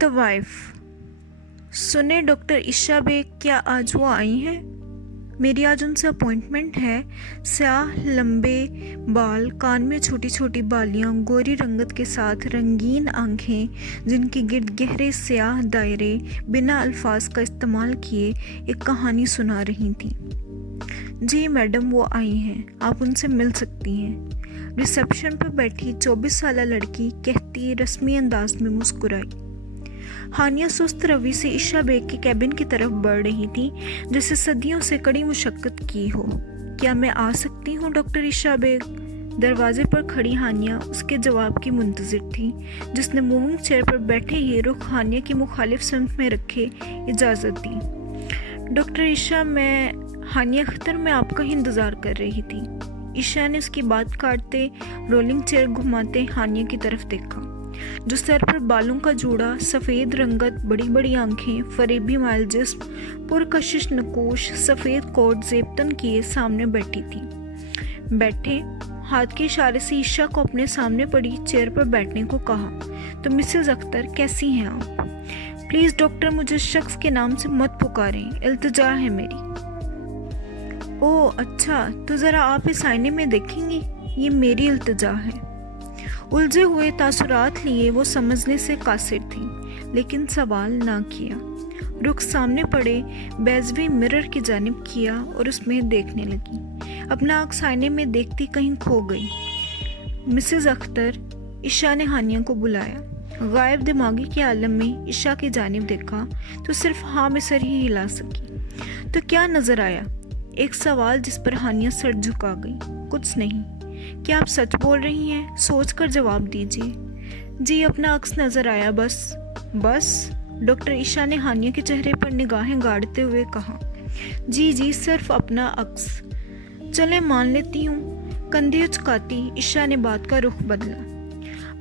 तवाइफ। सुने doctor Isha bag, क्या आज वो आई हैं? मेरी आज उनसे अपॉइंटमेंट है। स्याह लंबे बाल, कान में छोटी छोटी बालियां, गोरी रंगत के साथ रंगीन आंखें जिनके गिर्द गहरे स्याह दायरे बिना अल्फाज का इस्तेमाल किए एक कहानी सुना रही थी। जी मैडम, वो आई हैं, आप उनसे मिल सकती हैं। रिसेप्शन पर बैठी 24 साला लड़की कहती रस्मी अंदाज में मुस्कुराई। हानिया सुस्त रवि से ईशा बेग के कैबिन की तरफ बढ़ रही थी, जैसे सदियों से कड़ी मुशक्कत की हो। क्या मैं आ सकती हूँ डॉक्टर ईशा बेग? दरवाजे पर खड़ी हानिया उसके जवाब की मुंतजिर थी, जिसने मूविंग चेयर पर बैठे ही रुख हानिया की मुखालिफ सिमत में रखे इजाज़त दी। डॉक्टर ईशा, हानिया अख्तर, मैं आपका ही इंतज़ार कर रही थी। ईशा ने उसकी बात काटते रोलिंग चेयर घुमाते हानिया की तरफ देखा, जो सर पर बालों का जूड़ा, सफ़ेद रंगत, बड़ी बड़ी आंखें, फरेबी माइल जिस्म, पुरकशिश नकोश, सफ़ेद कोट ज़ेबतन किए सामने बैठी थी। बैठे हाथ के इशारे से ईशा को अपने सामने पड़ी चेयर पर बैठने को कहा। तो मिसेस अख्तर, कैसी हैं आप? प्लीज़ डॉक्टर, मुझे शख्स के नाम से मत पुकारें, इल्तिजा है मेरी। ओह अच्छा, तो ज़रा आप इस आईने में देखेंगी, ये मेरी इल्तिजा है। उलझे हुए तासुरात लिए वो समझने से कासिर थी, लेकिन सवाल ना किया। रुख सामने पड़े बेज़वी मिरर की जानिब किया और उसमें देखने लगी। अपना अक्स आईने में देखती कहीं खो गई। मिसेस अख्तर, ईशा ने हानिया को बुलाया। गायब दिमागी के आलम में ईशा की जानिब देखा तो सिर्फ हाँ में सर ही हिला सकी। तो क्या नज़र आया? एक सवाल जिस पर हानिया सर झुका गई। कुछ नहीं। क्या आप सच बोल रही हैं? सोच कर जवाब दीजिए। जी, अपना अक्स नज़र आया, बस। डॉक्टर ईशा ने हानिया के चेहरे पर निगाहें गाड़ते हुए कहा। जी, सिर्फ अपना अक्स। चले, मान लेती हूँ। कंधे उचकाती ईशा ने बात का रुख बदला।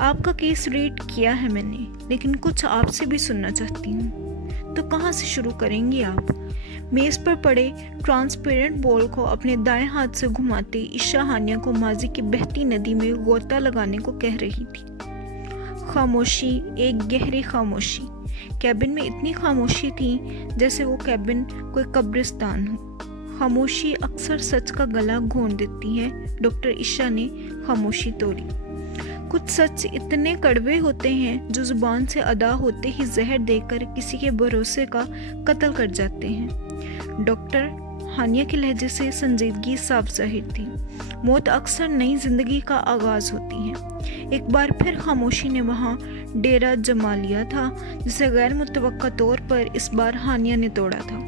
आपका केस रीड किया है मैंने, लेकिन कुछ आपसे भी सुनना चाहती हूँ। तो कहाँ से शुरू करेंगी आप? मेज़ पर पड़े ट्रांसपेरेंट बॉल को अपने दाएं हाथ से घुमाते ईशा हानिया को माजी की बहती नदी में गोता लगाने को कह रही थी। खामोशी, एक गहरी खामोशी। कैबिन में इतनी खामोशी थी जैसे वो कैबिन कोई कब्रिस्तान हो। खामोशी अक्सर सच का गला घोंट देती है। डॉक्टर ईशा ने खामोशी तोड़ी। कुछ सच इतने कड़वे होते हैं जो जुबान से अदा होते ही जहर देकर किसी के भरोसे का कत्ल कर जाते हैं। डॉक्टर, हानिया के लहजे से संजीदगी साफ जाहिर थी। मौत अक्सर नई जिंदगी का आगाज होती है। एक बार फिर खामोशी ने वहाँ डेरा जमा लिया था, जिसे गैर मुतवक्का तौर पर इस बार हानिया ने तोड़ा था।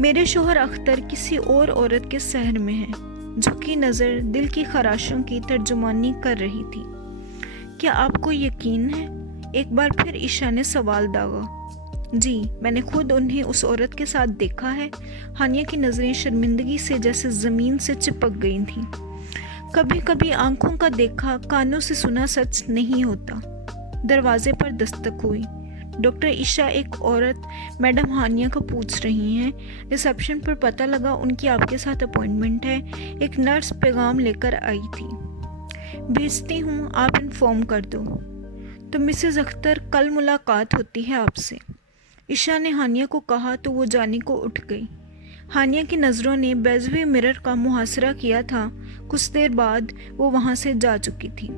मेरे शोहर अख्तर किसी और औरत के सहर में हैं। झुकी नज़र दिल की खराशों की तर्जुमानी कर रही थी। क्या आपको यकीन है? एक बार फिर ईशा ने सवाल दागा। जी, मैंने खुद उन्हें उस औरत के साथ देखा है। हानिया की नज़रें शर्मिंदगी से जैसे ज़मीन से चिपक गई थीं। कभी कभी आंखों का देखा, कानों से सुना सच नहीं होता। दरवाजे पर दस्तक हुई। डॉक्टर ईशा, एक औरत मैडम हानिया को पूछ रही हैं। रिसेप्शन पर पता लगा उनकी आपके साथ अपॉइंटमेंट है। एक नर्स पैगाम लेकर आई थी। भेजती हूँ, आप इन्फॉर्म कर दो। तो मिसेस अख्तर, कल मुलाकात होती है आपसे, ईशा ने हानिया को कहा तो वो जाने को उठ गई। हानिया की नज़रों ने बेज़वी मिरर का मुहासरा किया था। कुछ देर बाद वो वहाँ से जा चुकी थी।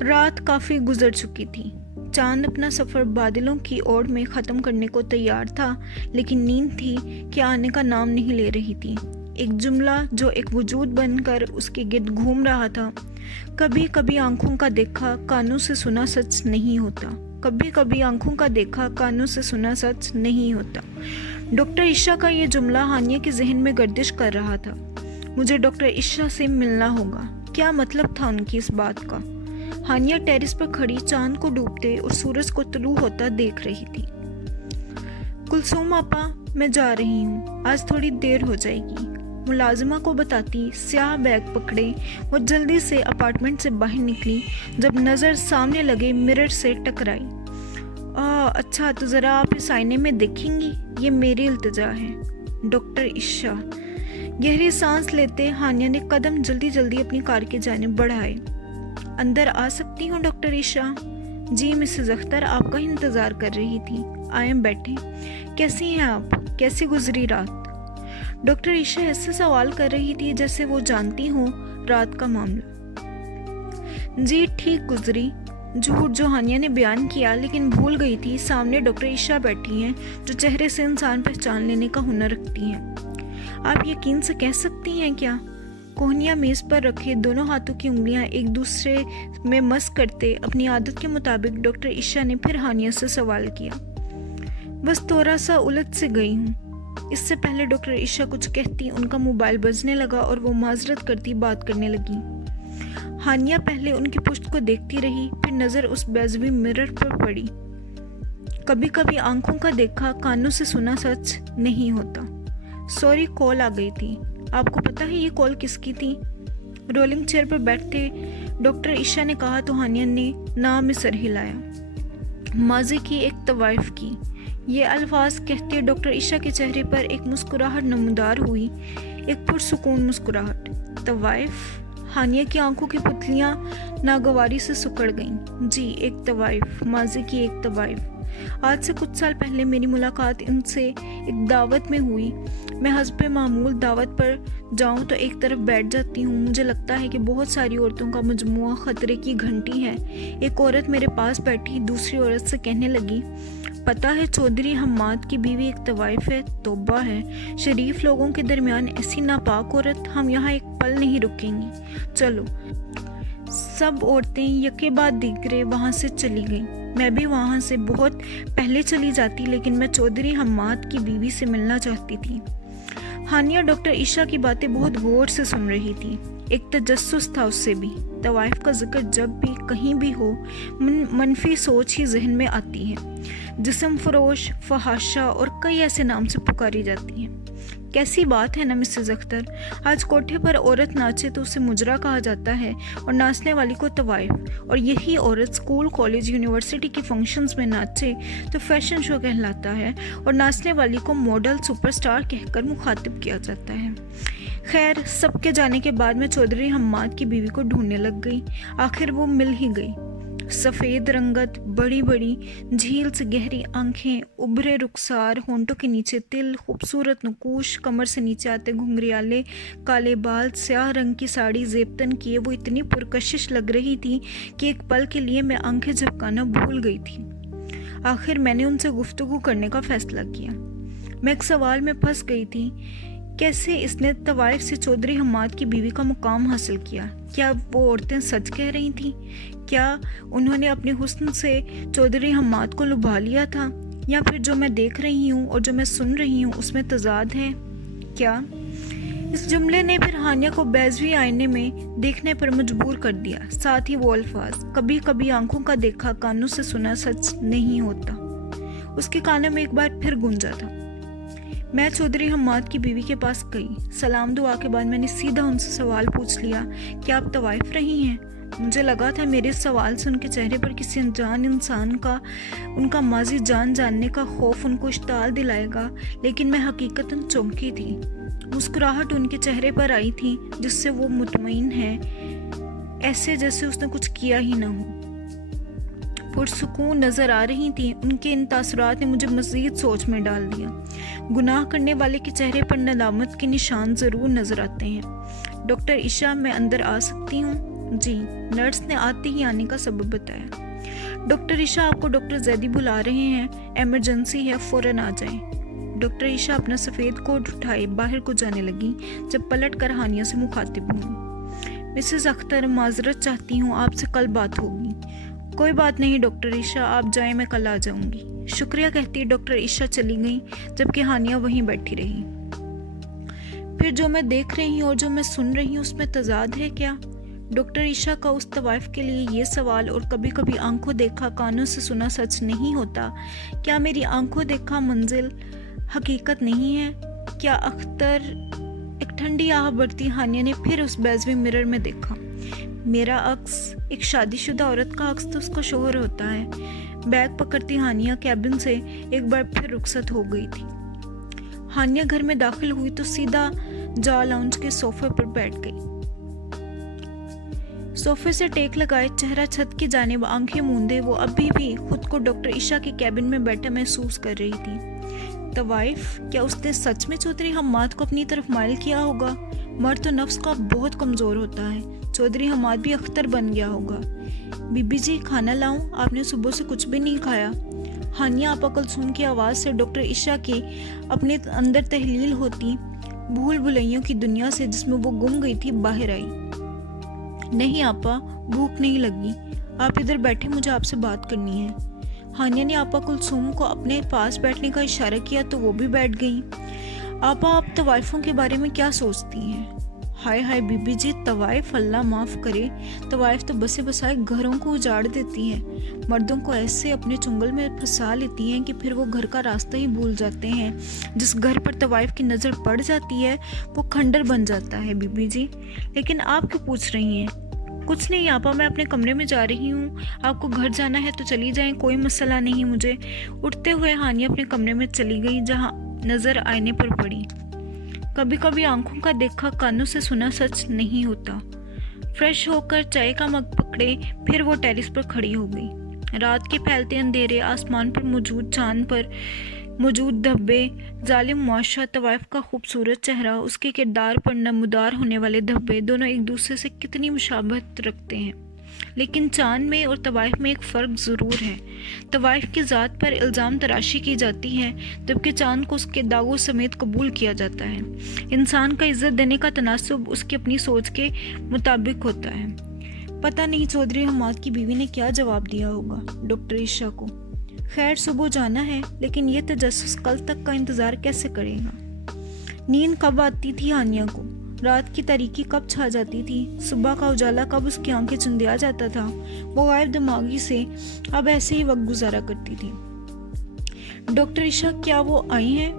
रात काफ़ी गुजर चुकी थी। चांद अपना सफ़र बादलों की ओर में ख़त्म करने को तैयार था, लेकिन नींद थी कि आने का नाम नहीं ले रही थी। एक जुमला जो एक वजूद बनकर उसके गिर्द घूम रहा था। कभी कभी आंखों का देखा, कानों से सुना सच नहीं होता। कभी कभी आंखों का देखा, कानों से सुना सच नहीं होता। डॉक्टर ईशा का ये जुमला हानिया के जहन में गर्दिश कर रहा था। मुझे डॉक्टर ईशा से मिलना होगा। क्या मतलब था उनकी इस बात का? हानिया टेरिस पर खड़ी चांद को डूबते और सूरज को तुलू होता देख रही थी। कुलसूम आपा, मैं जा रही हूँ, आज थोड़ी देर हो जाएगी। मुलाजिमा को बताती स्याह बैग पकड़े वो जल्दी से अपार्टमेंट से बाहर निकली। जब नज़र सामने लगे मिरर से टकराई। अच्छा, तो ज़रा आप इस आईने में देखेंगी, ये मेरी इल्तिजा है। डॉक्टर ईशा। गहरी सांस लेते हानिया ने कदम जल्दी जल्दी अपनी कार की जानिब बढ़ाए। अंदर आ सकती हूँ डॉक्टर ईशा? جی مسز اختر، آپ کا انتظار کر رہی تھی، آئیں بیٹھیں۔ کیسی ہیں آپ؟ کیسی گزری رات؟ ڈاکٹر عشا ایسے سوال کر رہی تھی جیسے وہ جانتی ہوں رات کا معاملہ۔ جی ٹھیک گزری، جھوٹ جو ہانیہ نے بیان کیا، لیکن بھول گئی تھی سامنے ڈاکٹر عشا بیٹھی ہیں جو چہرے سے انسان پہچان لینے کا ہنر رکھتی ہیں۔ آپ یقین سے کہہ سکتی ہیں کیا؟ کوہنیاں میز پر رکھے دونوں ہاتھوں کی انگلیاں ایک دوسرے میں مس کرتے اپنی عادت کے مطابق ڈاکٹر عشا نے پھر ہانیہ سے سوال کیا۔ بس تھوڑا سا الجھ سے گئی ہوں۔ اس سے پہلے ڈاکٹر عشا کچھ کہتی ان کا موبائل بجنے لگا اور وہ معذرت کرتی بات کرنے لگی۔ ہانیہ پہلے ان کی پشت کو دیکھتی رہی، پھر نظر اس بیضوی مرر پر پڑی۔ کبھی کبھی آنکھوں کا دیکھا کانوں سے سنا سچ نہیں ہوتا۔ سوری، کال آ گئی تھی۔ آپ کو پتا ہے یہ کال کس کی تھی؟ رولنگ چیئر پر بیٹھتے ڈاکٹر عشا نے کہا تو ہانیہ نے نام میں سر ہلایا۔ ماضی کی ایک طوائف کی۔ یہ الفاظ کہتے ڈاکٹر عشا کے چہرے پر ایک مسکراہٹ نمودار ہوئی، ایک پرسکون مسکراہٹ۔ طوائف؟ ہانیہ کی آنکھوں کی پتلیاں ناگواری سے سکڑ گئیں۔ جی ایک طوائف، ماضی کی ایک طوائف۔ آج سے کچھ سال پہلے میری ملاقات ان سے ایک دعوت میں ہوئی۔ میں حسب معمول دعوت پر جاؤں تو ایک طرف بیٹھ جاتی ہوں۔ مجھے لگتا ہے کہ بہت ساری عورتوں کا مجموعہ خطرے کی گھنٹی ہے۔ ایک عورت میرے پاس بیٹھی دوسری عورت سے کہنے لگی، پتہ ہے چودھری حماد کی بیوی ایک طوائف ہے۔ توبہ ہے، شریف لوگوں کے درمیان ایسی ناپاک عورت، ہم یہاں ایک پل نہیں رکیں گی، چلو۔ سب عورتیں یکے بعد دیگرے وہاں سے چلی گئیں۔ میں بھی وہاں سے بہت پہلے چلی جاتی، لیکن میں چودھری حماد کی بیوی سے ملنا چاہتی تھی۔ ہانیہ ڈاکٹر عشا کی باتیں بہت غور سے سن رہی تھی۔ ایک تجسس تھا اس سے بھی۔ طوائف کا ذکر جب بھی کہیں بھی ہو، منفی سوچ ہی ذہن میں آتی ہے۔ جسم فروش، فحاشہ اور کئی ایسے نام سے پکاری جاتی ہیں۔ کیسی بات ہے نا مسز اختر، آج کوٹھے پر عورت ناچے تو اسے مجرا کہا جاتا ہے اور ناچنے والی کو طوائف، اور یہی عورت اسکول، کالج، یونیورسٹی کے فنکشنز میں ناچے تو فیشن شو کہلاتا ہے، اور ناچنے والی کو ماڈل، سپر اسٹار کہہ کر مخاطب کیا جاتا ہے۔ خیر، سب کے جانے کے بعد میں چودھری حماد کی بیوی کو ڈھونڈنے لگ گئی۔ آخر وہ مل ہی گئی۔ سفید رنگت، بڑی بڑی جھیل سے گہری آنکھیں، ابھرے رخسار، ہونٹوں کے نیچے تل، خوبصورت نقوش، کمر سے نیچے آتے گھنگریالے کالے بال، سیاہ رنگ کی ساڑی زیبتن کیے وہ اتنی پرکشش لگ رہی تھی کہ ایک پل کے لیے میں آنکھیں جھپکانا بھول گئی تھی۔ آخر میں نے ان سے گفتگو کرنے کا فیصلہ کیا۔ میں ایک سوال میں پھنس گئی تھی، کیسے اس نے طوائف سے چودھری حماد کی بیوی کا مقام حاصل کیا؟ کیا وہ عورتیں سچ کہہ رہی تھیں؟ کیا انہوں نے اپنے حسن سے چودھری حماد کو لبھا لیا تھا؟ یا پھر جو میں دیکھ رہی ہوں اور جو میں سن رہی ہوں اس میں تضاد ہے؟ کیا؟ اس جملے نے پھر ہانیہ کو بیضوی آئینے میں دیکھنے پر مجبور کر دیا، ساتھ ہی وہ الفاظ، کبھی کبھی آنکھوں کا دیکھا کانوں سے سنا سچ نہیں ہوتا، اس کے کانوں میں ایک بار پھر گونجا تھا۔ میں چودھری حماد کی بیوی کے پاس گئی۔ سلام دعا کے بعد میں نے سیدھا ان سے سوال پوچھ لیا، کیا آپ طوائف رہی ہیں؟ مجھے لگا تھا میرے سوال سے ان کے چہرے پر کسی انجان انسان کا ان کا ماضی جاننے کا خوف ان کو اشتعال دلائے گا، لیکن میں حقیقتاً چونکی تھی۔ مسکراہٹ ان کے چہرے پر آئی تھی جس سے وہ مطمئن ہے، ایسے جیسے اس نے کچھ کیا ہی نہ ہو۔ پرسکون نظر آ رہی تھیں۔ ان کے ان تاثرات نے مجھے مزید سوچ میں ڈال دیا۔ گناہ کرنے والے کے چہرے پر ندامت کے نشان ضرور نظر آتے ہیں۔ ڈاکٹر عشا، میں اندر آ سکتی ہوں؟ جی، نرس نے آتے ہی آنے کا سبب بتایا۔ ڈاکٹر عشا، آپ کو ڈاکٹر زیدی بلا رہے ہیں، ایمرجنسی ہے، فوراً آ جائیں۔ ڈاکٹر عشا اپنا سفید کوٹ اٹھائے باہر کو جانے لگی، جب پلٹ کر ہانیہ سے مخاطب ہوئی۔ مسز اختر، معذرت چاہتی ہوں، آپ سے کل بات ہوگی۔ کوئی بات نہیں ڈاکٹر عشا، آپ جائیں، میں کل آ جاؤں گی۔ شکریہ کہتی ڈاکٹر عشا چلی گئیں، جبکہ ہانیہ وہیں بیٹھی رہی۔ پھر جو میں دیکھ رہی ہوں اور جو میں سن رہی ہوں اس میں تضاد ہے کیا؟ ڈاکٹر عشا کا اس طوائف کے لیے یہ سوال، اور کبھی کبھی آنکھوں دیکھا کانوں سے سنا سچ نہیں ہوتا، کیا میری آنکھوں دیکھا منزل حقیقت نہیں ہے؟ کیا اختر؟ ایک ٹھنڈی آہ بڑھتی ہانیہ نے پھر اس بیضوی مرر میں دیکھا۔ میرا عکس، ایک شادی شدہ عورت کا عکس تو اس کا شوہر ہوتا ہے۔ بیگ پکڑتی ہانیہ کیبن سے ایک بار پھر رخصت ہو گئی تھی۔ ہانیہ گھر میں داخل ہوئی تو سیدھا جا لاؤنج کے صوفے پر بیٹھ گئی۔ सोफे से टेक लगाए, चेहरा छत की जानिब आंखें मूंदे वो अभी भी खुद को डॉक्टर ईशा के कैबिन में बैठा महसूस कर रही थी। तवाइफ, क्या उसने सच में चौधरी हम्माद को अपनी तरफ माइल किया होगा? मर्द तो नफ्स का बहुत कमज़ोर होता है। चौधरी हम्माद भी अख्तर बन गया होगा। बीबी जी, खाना लाऊं? आपने सुबह से कुछ भी नहीं खाया। हानिया आपा कुलसूम की आवाज़ से डॉक्टर ईशा की अपने अंदर तहलील होती भूल भुलैयों की दुनिया से जिसमें वो गुम गई थी बाहर आई। नहीं आपा, भूख नहीं लगी। आप इधर बैठे, मुझे आपसे बात करनी है। हानिया ने आपा कुलसूम को अपने पास बैठने का इशारा किया तो वो भी बैठ गई। आपा, आप तवाइफों के बारे में क्या सोचती हैं? हाय हाय बीबी जी, तवाइफ अल्लाह माफ़ करे, तवाइफ तो बसे बसाए घरों को उजाड़ देती हैं। मर्दों को ऐसे अपने चुंगल में फंसा लेती हैं कि फिर वो घर का रास्ता ही भूल जाते हैं। जिस घर पर तवाइफ की नज़र पड़ जाती है वो खंडर बन जाता है बीबी जी। लेकिन आप क्यों पूछ रही हैं? कुछ नहीं आपा, मैं अपने कमरे में जा रही हूँ। आपको घर जाना है तो चली जाएं, कोई मसला नहीं मुझे। उठते हुए हानिया अपने कमरे में चली गई जहाँ नज़र आईने पर पड़ी। कभी कभी आंखों का देखा कानों से सुना सच नहीं होता। फ्रेश होकर चाय का मग पकड़े फिर वो टेरेस पर खड़ी हो गई। रात के फैलते अंधेरे, आसमान पर मौजूद चांद पर मौजूद धब्बे, जालिम मुआशा, तवाइफ का खूबसूरत चेहरा, उसके किरदार पर नमूदार होने वाले धब्बे, दोनों एक दूसरे से कितनी मुशाबहत रखते हैं। लेकिन चांद में और तवाइफ में एक फ़र्क ज़रूर है। तवाइफ की ज़ात पर इल्ज़ाम तराशी की जाती है जबकि चांद को उसके दागों समेत कबूल किया जाता है। इंसान का इज़्ज़त देने का तनासुब उसकी अपनी सोच के मुताबिक होता है। पता नहीं चौधरी हम्माद की बीवी ने क्या जवाब दिया होगा डॉक्टर ईशा को। खैर, सुबह जाना है, लेकिन ये तजस्सुस कल तक का इंतज़ार कैसे करेगा? नींद कब आती थी हानिया को? रात की तारीकी कब छा जाती थी? सुबह का उजाला कब उसकी आंखें चुंधिया जाता था? वो गायब दिमागी से अब ऐसे ही वक्त गुजारा करती थी। डॉक्टर ईशा, क्या वो आई हैं?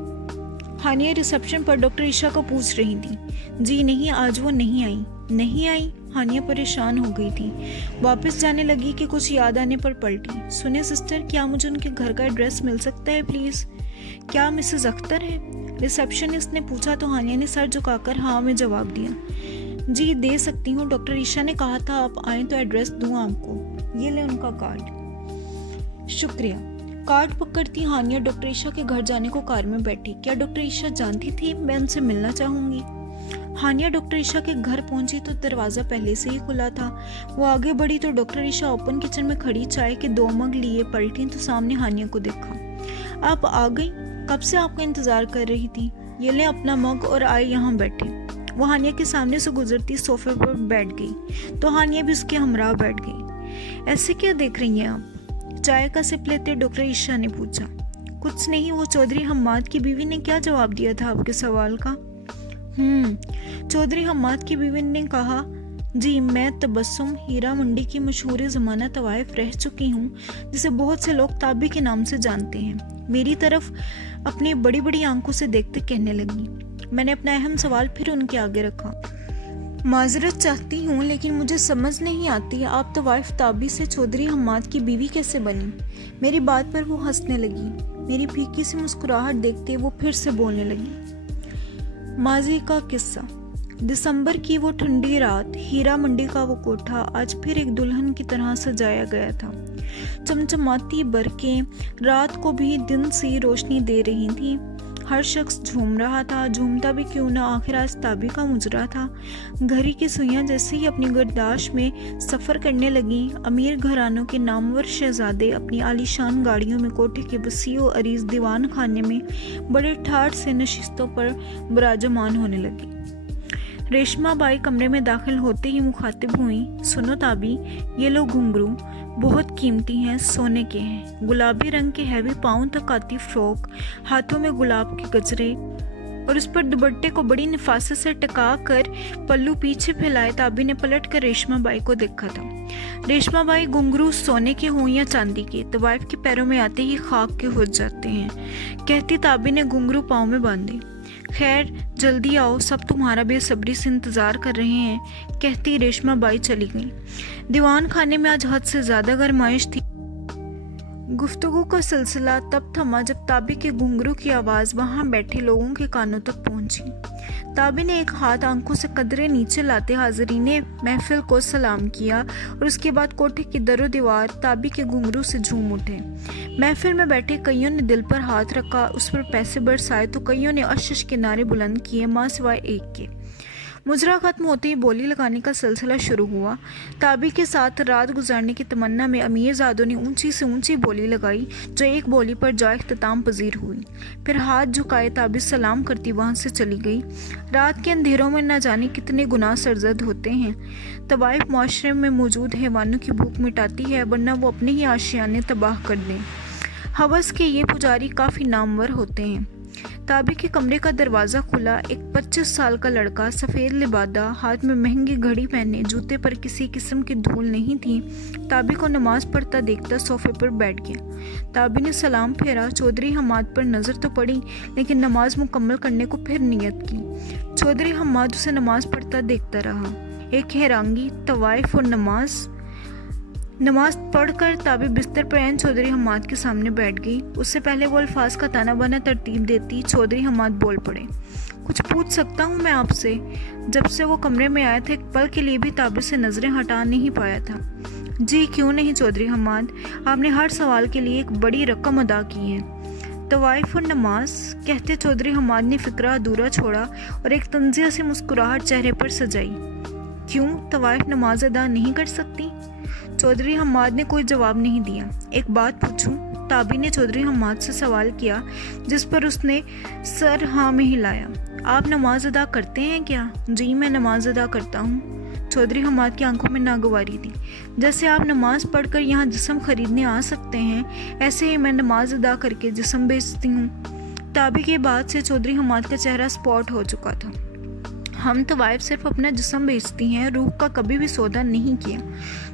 हानिया रिसेप्शन पर डॉक्टर ईशा को पूछ रही थी। जी नहीं, आज वो नहीं आई। नहीं आई? हानिया परेशान हो गई थी। वापस जाने लगी कि कुछ याद आने पर पलटी। सुने सिस्टर, क्या मुझे उनके घर का एड्रेस मिल सकता है प्लीज़? क्या मिसेस अख्तर है? रिसेप्शनिस्ट ने पूछा तो हानिया ने सर झुकाकर हाँ में जवाब दिया। जी दे सकती हूँ, डॉक्टर ईशा ने कहा था आप आएँ तो एड्रेस दूँ आपको। ये ले उनका कार्ड। शुक्रिया। कार्ड पकड़ती हानिया डॉक्टर ईशा के घर जाने को कार में बैठी। क्या डॉक्टर ईशा जानती थी मैं उनसे मिलना चाहूँगी? हानिया डॉक्टर ईशा के घर पहुंची तो दरवाज़ा पहले से ही खुला था। वो आगे बढ़ी तो डॉक्टर ईशा ओपन किचन में खड़ी चाय के 2 मग लिए पलटी तो सामने हानिया को देखा। आप आ गई? कब से आपका इंतज़ार कर रही थी। ये ले अपना मग और आए यहाँ बैठे। वो हानिया के सामने से गुजरती सोफे पर बैठ गई तो हानिया भी उसके हमराह बैठ गई। ऐसे क्या देख रही हैं आप? चाय का सिप लेते डॉक्टर ईशा ने पूछा। कुछ नहीं, वो चौधरी हम्माद की बीवी ने क्या जवाब दिया था आपके सवाल का? चौधरी हम्माद की बीवी ने कहा, जी मैं तबस्सुम हीरा मंडी की मशहूर ज़माना तवाइफ रह चुकी हूँ जिसे बहुत से लोग ताबी के नाम से जानते हैं। मेरी तरफ अपनी बड़ी बड़ी आंखों से देखते कहने लगी। मैंने अपना अहम सवाल फिर उनके आगे रखा। माजरत चाहती हूँ लेकिन मुझे समझ नहीं आती आप तवाइफ ताबी से चौधरी हम्माद की बीवी कैसे बनी? मेरी बात पर वो हंसने लगी। मेरी फीकी सी मुस्कुराहट देखते वो फिर से बोलने लगी। माजी का किस्सा। दिसंबर की वो ठंडी रात, हीरा मंडी का वो कोठा आज फिर एक दुल्हन की तरह सजाया गया था। चमचमाती बरकें रात को भी दिन सी रोशनी दे रही थी। हर शख्स झूम रहा था, झूमता भी क्यों ना, आखिर आज ताबी का मुजरा था। घड़ी की सुइयां जैसे ही अपनी गर्दाश्त में सफ़र करने लगी, अमीर घरानों के नामवर शहजादे अपनी आलीशान गाड़ियों में कोठे के वसीओ अरीज दीवान खाने में बड़े ठाठ से नशिस्तों पर विराजमान होने लगे। रेशमा बाई कमरे में दाखिल होते ही मुखातिब हुई। सुनो ताबी, ये लो घुंघरू बहुत कीमती हैं, सोने के हैं। गुलाबी रंग के हैवी पाँव तक आती फ्रॉक, हाथों में गुलाब के गजरे और उस पर दुपट्टे को बड़ी नफासत से टका कर पल्लू पीछे फैलाए ताबी ने पलट कर रेशमा बाई को देखा था। रेशमा बाई घुंघरू सोने के हों या चांदी के, तवाइफ के पैरों में आते ही खाक के हो जाते हैं, कहती ताबी ने घुंघरू पाँव में बांधे। खैर जल्दी आओ, सब तुम्हारा बेसब्री से इंतज़ार कर रहे हैं, कहती रेशमा बाई चली गई। दीवान खाने में आज हद से ज़्यादा गरमाइश थी। गुफ्तगू का सिलसिला तब थमा जब ताबी के घुंघरू की आवाज़ वहाँ बैठे लोगों के कानों तक पहुँची। ताबी ने एक हाथ आंखों से कदरे नीचे लाते हाज़रीन महफिल को सलाम किया और उसके बाद कोठे की दरो दीवार ताबी के घुंघरू से झूम उठे। महफिल में बैठे कईयों ने दिल पर हाथ रखा, उस पर पैसे बरसाए तो कईयों ने अशश के नारे बुलंद किए, माँ सिवाय एक के। मुजरा खत्म होते ही बोली लगाने का सिलसिला शुरू हुआ। ताबी के साथ रात गुजारने की तमन्ना में अमीरजादों ने ऊंची से ऊंची बोली लगाई, जो एक बोली पर जा इख्तिताम पजीर हुई। फिर हाथ झुकाए ताबी सलाम करती वहां से चली गई। रात के अंधेरों में न जाने कितने गुनाह सरजद होते हैं। तवाइफ माशरे में मौजूद हैवानों की भूख मिटाती है, वरना वो अपने ही आशियाने तबाह कर दें। हवस के ये पुजारी काफ़ी नामवर होते हैं। ताबी के कमरे का दरवाज़ा खुला। एक 25 साल का लड़का, सफ़ेद लिबादा, हाथ में महंगी घड़ी पहने, जूते पर किसी किस्म की धूल नहीं थी, ताबी को नमाज पढ़ता देखता सोफे पर बैठ गया। ताबी ने सलाम फेरा। चौधरी हमाद पर नज़र तो पड़ी, लेकिन नमाज मुकम्मल करने को फिर नियत की। चौधरी हमाद उसे नमाज पढ़ता देखता रहा। एक हैरानगी, तवाइफ और नमाज पढ़कर ताबी बिस्तर पर ऐन चौधरी हमाद के सामने बैठ गई। उससे पहले वो अल्फाज का ताना बाना तरतीब देती, चौधरी हमाद बोल पड़े, कुछ पूछ सकता हूँ मैं आपसे? जब से वो कमरे में आया था, एक पल के लिए भी ताबी से नज़रें हटा नहीं पाया था। जी क्यों नहीं चौधरी हमाद, आपने हर सवाल के लिए एक बड़ी रकम अदा की है। तवाइफ और नमाज कहते चौधरी हमाद ने फिक्रा अधूरा छोड़ा और एक तंजिया से मुस्कुराहट चेहरे पर सजाई। क्यों तवाइफ नमाज अदा नहीं कर सकती? चौधरी हमाद ने कोई जवाब नहीं दिया। एक बात पूछूं? ताबी ने चौधरी हमाद से सवाल किया, जिस पर उसने सर हाँ में हिलाया। आप नमाज अदा करते हैं क्या? जी मैं नमाज अदा करता हूँ। चौधरी हमाद की आंखों में नागवारी थी। जैसे आप नमाज पढ़कर यहाँ जिस्म खरीदने आ सकते हैं, ऐसे ही मैं नमाज अदा करके जिस्म बेचती हूँ। ताबी के बाद से चौधरी हमाद का चेहरा स्पॉट हो चुका था। हम तवाइफ सिर्फ अपना जिस्म बेचती हैं, रूह का कभी भी सौदा नहीं किया।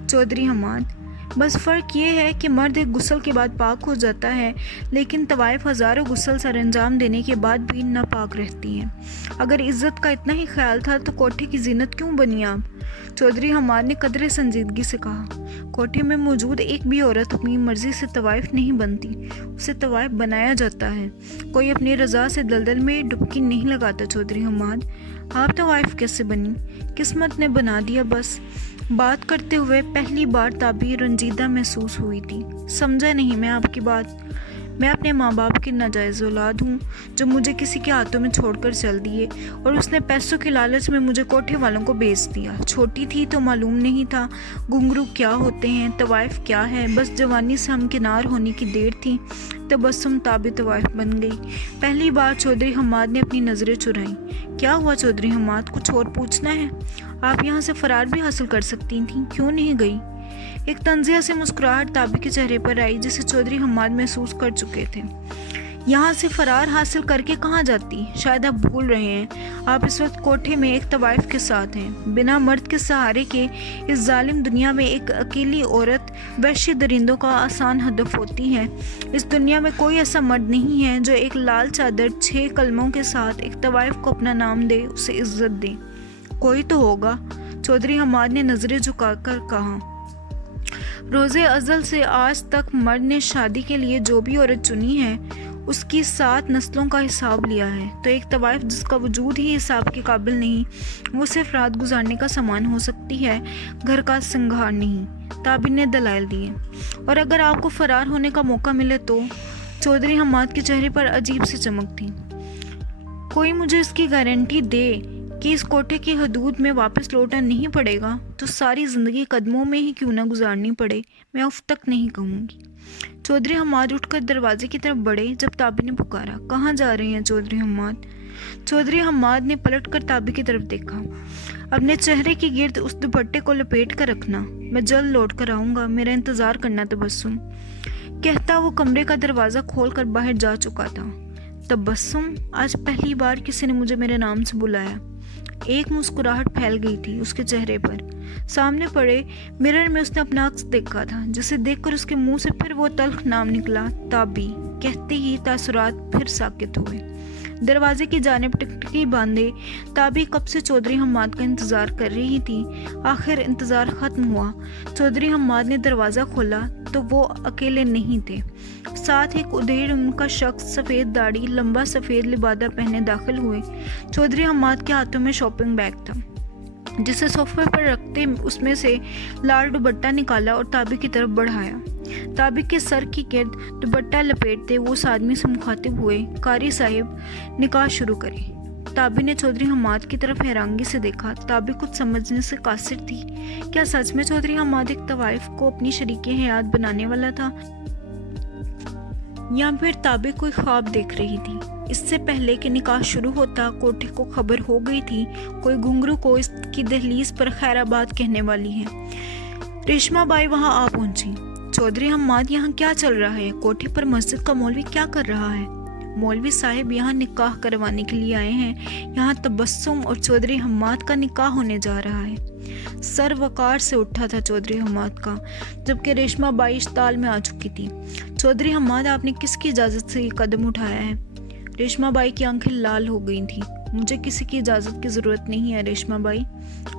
चौधरी हमाद, बस फ़र्क ये है कि मर्द एक गुस्ल के बाद पाक हो जाता है, लेकिन तवाइफ हज़ारों गुस्ल सर अंजाम देने के बाद भी नापाक रहती हैं। अगर इज़्ज़त का इतना ही ख्याल था तो कोठे की जीनत क्यों बनी आप? चौधरी हमाद ने कदरे संजीदगी से कहा, कोठे में मौजूद एक भी औरत अपनी मर्जी से तवाइफ नहीं बनती, उसे तवाइफ बनाया जाता है। कोई अपनी रज़ा से दलदल में डुबकी नहीं लगाता। चौधरी हमाद, आप तवाइफ कैसे बनी? किस्मत ने बना दिया बस। बात करते हुए पहली बार ताबी रंजीदा महसूस हुई थी। समझा नहीं मैं आपकी बात। मैं अपने माँ बाप की नाजायज़ औलाद हूँ, जो मुझे किसी के हाथों में छोड़कर चल दिए, और उसने पैसों के लालच में मुझे कोठे वालों को बेच दिया। छोटी थी तो मालूम नहीं था घुंघरू क्या होते हैं, तवाइफ क्या है। बस जवानी से हमकिनार होने की देर थी, तबस्सुम ताबी तवाइफ बन गई। पहली बार चौधरी हमाद ने अपनी नज़रें चुराईं। क्या हुआ चौधरी हमाद, कुछ और पूछना है? आप यहाँ से फ़रार भी हासिल कर सकती थीं, क्यों नहीं गई? एक तंजिया से मुस्कुराहट ताबी के चेहरे पर आई, जिसे चौधरी हमाद महसूस कर चुके थे। यहाँ से फ़रार हासिल करके कहाँ जाती? शायद आप भूल रहे हैं, आप इस वक्त कोठे में एक तवाइफ के साथ हैं। बिना मर्द के सहारे के इस जालिम दुनिया में एक अकेली औरत वहशी दरिंदों का आसान हदफ होती है। इस दुनिया में कोई ऐसा मर्द नहीं है जो एक लाल चादर 6 कलमों के साथ एक तवाइफ को अपना नाम दे, उसे इज्जत दे। कोई तो होगा। चौधरी हमाद ने नज़रें झुकाकर कहा, रोज़े अज़ल से आज तक मर्द ने शादी के लिए जो भी औरत चुनी है, उसकी 7 नस्लों का हिसाब लिया है। तो एक तवाइफ जिसका वजूद ही हिसाब के काबिल नहीं, वो सिर्फ रात गुजारने का सामान हो सकती है, घर का सिंगार नहीं। ताबी ने दलाइल दिए। और अगर आपको फ़रार होने का मौका मिले तो? चौधरी हमाद के चेहरे पर अजीब सी चमक थी। कोई मुझे इसकी गारंटी दे कि इस कोठे की हदूद में वापस लौटना नहीं पड़ेगा, तो सारी ज़िंदगी कदमों में ही क्यों ना गुजारनी पड़े, मैं उफ तक नहीं कहूँगी। चौधरी हमाद उठकर दरवाजे की तरफ बढ़े जब ताबी ने पुकारा, कहाँ जा रहे हैं चौधरी हमाद? चौधरी हमाद ने पलटकर ताबी की तरफ देखा। अपने चेहरे के गिर्द उस दुपट्टे को लपेट कर रखना, मैं जल्द लौट कर आऊँगा, मेरा इंतज़ार करना तबस्सुम। कहता वो कमरे का दरवाज़ा खोल कर बाहर जा चुका था। तबस्सुम, आज पहली बार किसी ने मुझे मेरे नाम से बुलाया। एक मुस्कुराहट फैल गई थी उसके चेहरे पर। सामने पड़े मिरर में उसने अपना अक्स देखा था, जिसे देखकर उसके मुंह से फिर वो तल्ख नाम निकला, ताबी। कहते ही तासुरात फिर साकित हुए। दरवाजे की जानिब टिकटिकी बांधे ताबी कब से चौधरी हमाद का इंतज़ार कर रही थी। आखिर इंतज़ार ख़त्म हुआ। चौधरी हमाद ने दरवाज़ा खोला। तो वो अकेले नहीं थे। साथ एक उधेड़ उनका शख्स सफ़ेद दाढ़ी, लंबा सफ़ेद लिबादा पहने दाखिल हुए। चौधरी हम्माद के हाथों में शॉपिंग बैग था, जिसे सोफे पर रखते उसमें से लाल दुपट्टा निकाला और ताबी की तरफ बढ़ाया। ताबी के सर की गिर्द दुपट्टा लपेटते वो उस आदमी से मुखातिब हुए, कारी साहिब, निकाह शुरू करें। ताबी ने चौधरी हम्माद की तरफ हैरानगी से देखा। ताबी कुछ समझने से कासिर थी। क्या सच में चौधरी हम्माद एक तवाइफ को अपनी शरीके हयात बनाने वाला था, या फिर ताबी कोई ख्वाब देख रही थी? इससे पहले कि निकाह शुरू होता, कोठे को खबर हो गई थी कोई घुंघरू को इसकी दहलीज पर खैराबाद कहने वाली है। रेशमा बाई वहां आ पहुंची। चौधरी हम्माद, यहाँ क्या चल रहा है? कोठे पर मस्जिद का मौलवी क्या कर रहा है? मौलवी साहिब यहाँ निकाह करवाने के लिए आए हैं। यहाँ तबस्सुम और चौधरी हम्माद का निकाह होने जा रहा है। सर वकार से उठा था चौधरी हम्माद का, जबकि रेशमा बाई इश्ताल में आ चुकी थी। चौधरी हम्माद, आपने किसकी इजाज़त से ये कदम उठाया है? रेशमा बाई की आंखें लाल हो गई थीं। मुझे किसी की इजाज़त की ज़रूरत नहीं है रेशमा बाई।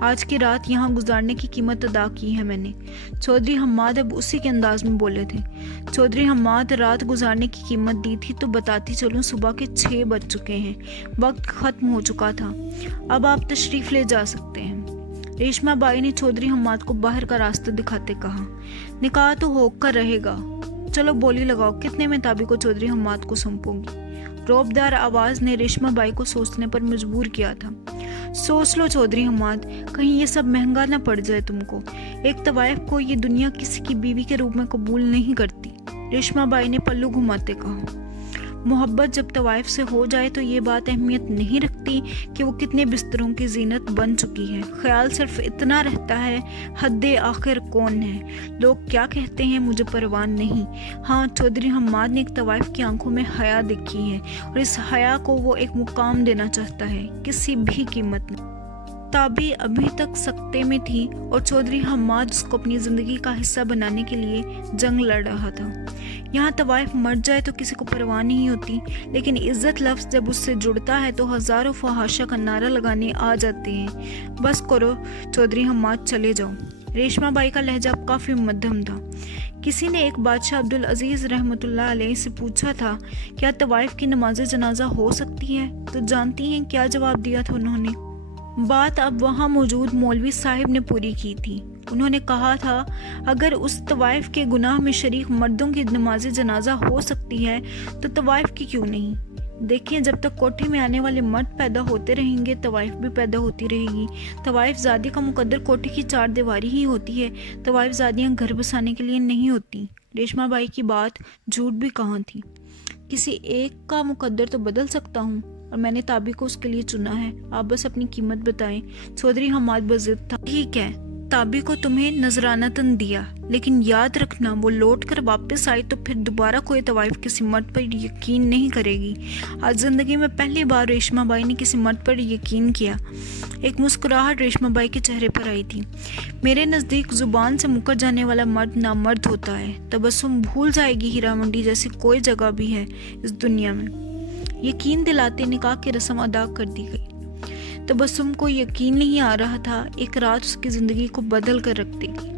आज की रात यहाँ गुजारने की कीमत अदा की है मैंने। चौधरी हम्माद अब उसी के अंदाज में बोले थे। चौधरी हम्माद, रात गुजारने की कीमत दी थी तो बताती चलूँ, सुबह के 6 बज चुके हैं, वक्त ख़त्म हो चुका था। अब आप तशरीफ़ ले जा सकते हैं। रेशमा बाई ने चौधरी हम्माद को बाहर का रास्ता दिखाते कहा, निकाह तो होकर रहेगा, चलो बोली लगाओ, कितने में ताबी को चौधरी हम्माद को सौंपोगी? रौबदार आवाज़ ने रेशमा बाई को सोचने पर मजबूर किया था। सोच लो चौधरी हम्माद, कहीं ये सब महंगा ना पड़ जाए तुमको। एक तवाइफ को ये दुनिया किसी की बीवी के रूप में कबूल नहीं करती। रेशमा बाई ने पल्लू घुमाते कहा, मोहब्बत जब तवाइफ से हो जाए तो ये बात अहमियत नहीं रखती कि वो कितने बिस्तरों की जीनत बन चुकी है। ख्याल सिर्फ इतना रहता है, हद्दे आखिर कौन है, लोग क्या कहते हैं, मुझे परवाह नहीं। हाँ, चौधरी हम्माद ने एक तवाइफ की आंखों में हया देखी है और इस हया को वो एक मुकाम देना चाहता है, किसी भी कीमत में। ताबी अभी तक सकते में थी और चौधरी हम्माद उसको अपनी ज़िंदगी का हिस्सा बनाने के लिए जंग लड़ रहा था। यहाँ तवाइफ मर जाए तो किसी को परवाह नहीं होती, लेकिन इज़्ज़त लफ्ज़ जब उससे जुड़ता है तो हज़ारों फहाशा का नारा लगाने आ जाते हैं। बस करो चौधरी हम्माद, चले जाओ। रेशमा बाई का लहजा काफ़ी मध्यम था। किसी ने एक बादशाह अब्दुल अजीज़ रहमतुल्लाह अलैह से पूछा था, क्या तवाइफ की नमाज जनाजा हो सकती है? तो जानती हैं क्या जवाब दिया था उन्होंने? बात अब वहाँ मौजूद मौलवी साहिब ने पूरी की थी। उन्होंने कहा था, अगर उस तवाइफ के गुनाह में शरीक मर्दों की नमाज जनाजा हो सकती है तो तवाइफ की क्यों नहीं? देखें, जब तक कोठे में आने वाले मर्द पैदा होते रहेंगे, तवाइफ भी पैदा होती रहेगी। तवाइफ ज़ादी का मुकद्दर कोठे की 4 दीवारी ही होती है। तवाइफ ज़ादियाँ घर बसाने के लिए नहीं होती। रेशमा बाई की बात झूठ भी कहाँ थी। किसी एक का मुकद्दर तो बदल सकता हूँ और मैंने ताबी को उसके लिए चुना है। आप बस अपनी कीमत बताएं। चौधरी हम्माद बज़िद था। ठीक है, ताबी को तुम्हें नजरानतन दिया, लेकिन याद रखना वो लौट कर वापस आई तो फिर दोबारा कोई तवाइफ किसी मर्द पर यकीन नहीं करेगी। आज ज़िंदगी में पहली बार रेशमा बाई ने किसी मर्द पर यकीन किया। एक मुस्कुराहट रेशमा बाई के चेहरे पर आई थी। मेरे नज़दीक ज़ुबान से मुकर जाने वाला मर्द नामर्द होता है। तबस्सुम भूल जाएगी हीरा मंडी जैसी कोई जगह भी है इस दुनिया में। यकीन दिलाते निकाह की रस्म अदा कर दी गई। तबस्सुम को यकीन नहीं आ रहा था एक रात उसकी ज़िंदगी को बदल कर रख देगी।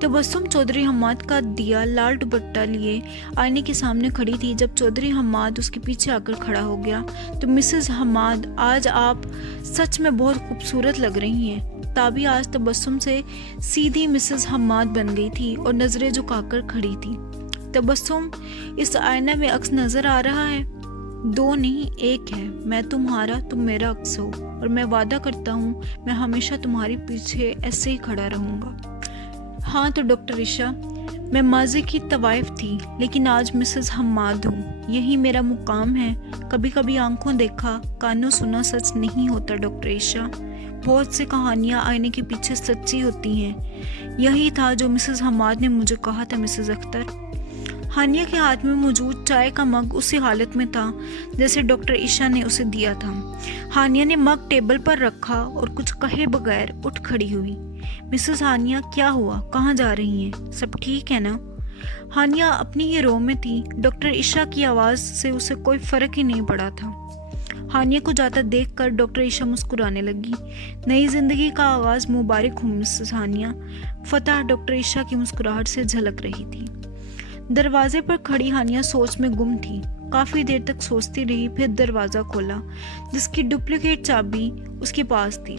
तबस्सुम चौधरी हम्माद का दिया लाल दुपट्टा लिए आईने के सामने खड़ी थी। जब चौधरी हम्माद उसके पीछे आकर खड़ा हो गया तो मिसेस हम्माद, आज आप सच में बहुत खूबसूरत लग रही हैं। ताबी आज तबस्सुम से सीधी मिसेस हम्माद बन गई थी और नज़रें झुकाकर खड़ी थी। तबस्सुम, इस आईना में अक्स नज़र आ रहा है? 2 नहीं, 1 है। मैं तुम्हारा, तुम मेरा अक्स हो और मैं वादा करता हूँ मैं हमेशा तुम्हारे पीछे ऐसे ही खड़ा रहूँगा। हाँ तो डॉक्टर ईशा, मैं माज़ी की तवाइफ थी लेकिन आज मिसेस हम्माद हूँ। यही मेरा मुकाम है। कभी कभी आंखों देखा कानों सुना सच नहीं होता डॉक्टर ईशा। बहुत सी कहानियाँ आईने के पीछे सच्ची होती हैं। यही था जो मिसेस हम्माद ने मुझे कहा था मिसेस अख्तर। हानिया के हाथ में मौजूद चाय का मग उसी हालत में था जैसे डॉक्टर ईशा ने उसे दिया था। हानिया ने मग टेबल पर रखा और कुछ कहे बगैर उठ खड़ी हुई। मिसेस हानिया, क्या हुआ? कहाँ जा रही हैं? सब ठीक है ना? हानिया अपनी ही रो में थी। डॉक्टर ईशा की आवाज़ से उसे कोई फ़र्क ही नहीं पड़ा था। हानिया को जाता देखकर डॉक्टर ईशा मुस्कुराने लगी। नई जिंदगी का आगाज मुबारक हो मिसेस हानिया। फतह डॉक्टर ईशा की मुस्कुराहट से झलक रही थी। दरवाजे पर खड़ी हानिया सोच में गुम थी। काफी देर तक सोचती रही, फिर दरवाजा खोला जिसकी डुप्लीकेट चाबी उसके पास थी।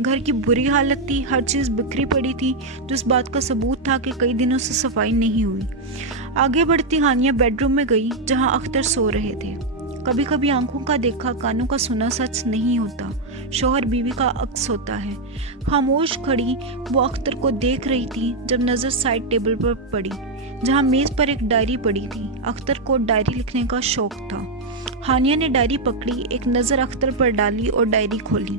घर की बुरी हालत थी, हर चीज बिखरी पड़ी थी, जो इस बात का सबूत था कि कई दिनों से सफाई नहीं हुई। आगे बढ़ती हानिया बेडरूम में गई जहां अख्तर सो रहे थे। कभी कभी आंखों का देखा कानों का सुना सच नहीं होता, शौहर बीवी का अक्स होता है। खामोश खड़ी वो अख्तर को देख रही थी जब नजर साइड टेबल पर पड़ी जहां मेज पर एक डायरी पड़ी थी। अख्तर को डायरी लिखने का शौक था। हानिया ने डायरी पकड़ी, एक नज़र अख्तर पर डाली और डायरी खोली।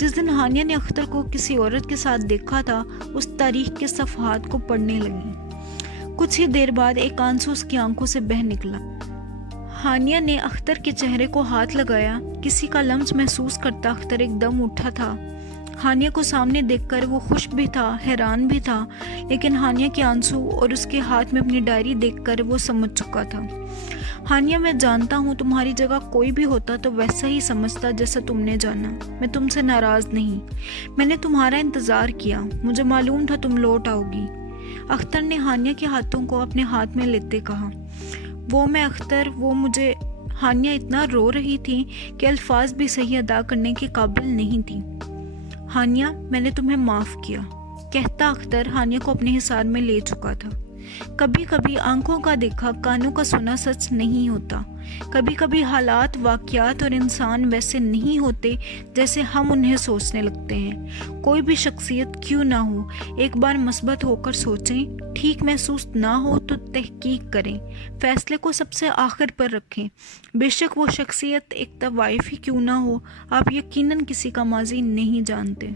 जिस दिन हानिया ने अख्तर को किसी औरत के साथ देखा था, उस तारीख के सफ़हात को पढ़ने लगी। कुछ ही देर बाद एक आंसू उसकी आंखों से बह निकला। हानिया ने अख्तर के चेहरे को हाथ लगाया। किसी का लम्स महसूस करता अख्तर एकदम उठा था। हानिया को सामने देखकर वो खुश भी था, हैरान भी था, लेकिन हानिया के आंसू और उसके हाथ में अपनी डायरी देखकर वो समझ चुका था। हानिया, मैं जानता हूँ तुम्हारी जगह कोई भी होता तो वैसा ही समझता जैसा तुमने जाना। मैं तुमसे नाराज नहीं, मैंने तुम्हारा इंतजार किया, मुझे मालूम था तुम लौट आओगी। अख्तर ने हानिया के हाथों को अपने हाथ में लेते कहा। वो मैं अख्तर, वो मुझे। हानिया इतना रो रही थी कि अल्फाज भी सही अदा करने के काबिल नहीं थी। हानिया, मैंने तुम्हें माफ़ किया, कहता अख्तर हानिया को अपने हिसार में ले चुका था। कभी कभी आंखों का देखा कानों का सुना सच नहीं होता। कभी कभी हालात, वाक़यात और इंसान वैसे नहीं होते जैसे हम उन्हें सोचने लगते हैं। कोई भी शख्सियत क्यों ना हो, एक बार मस्बत होकर सोचें, ठीक महसूस ना हो तो तहकीक करें, फैसले को सबसे आखिर पर रखें। बेशक वो शख्सियत एक तवाइफ ही क्यों ना हो, आप यकीनन किसी का माजी नहीं जानते।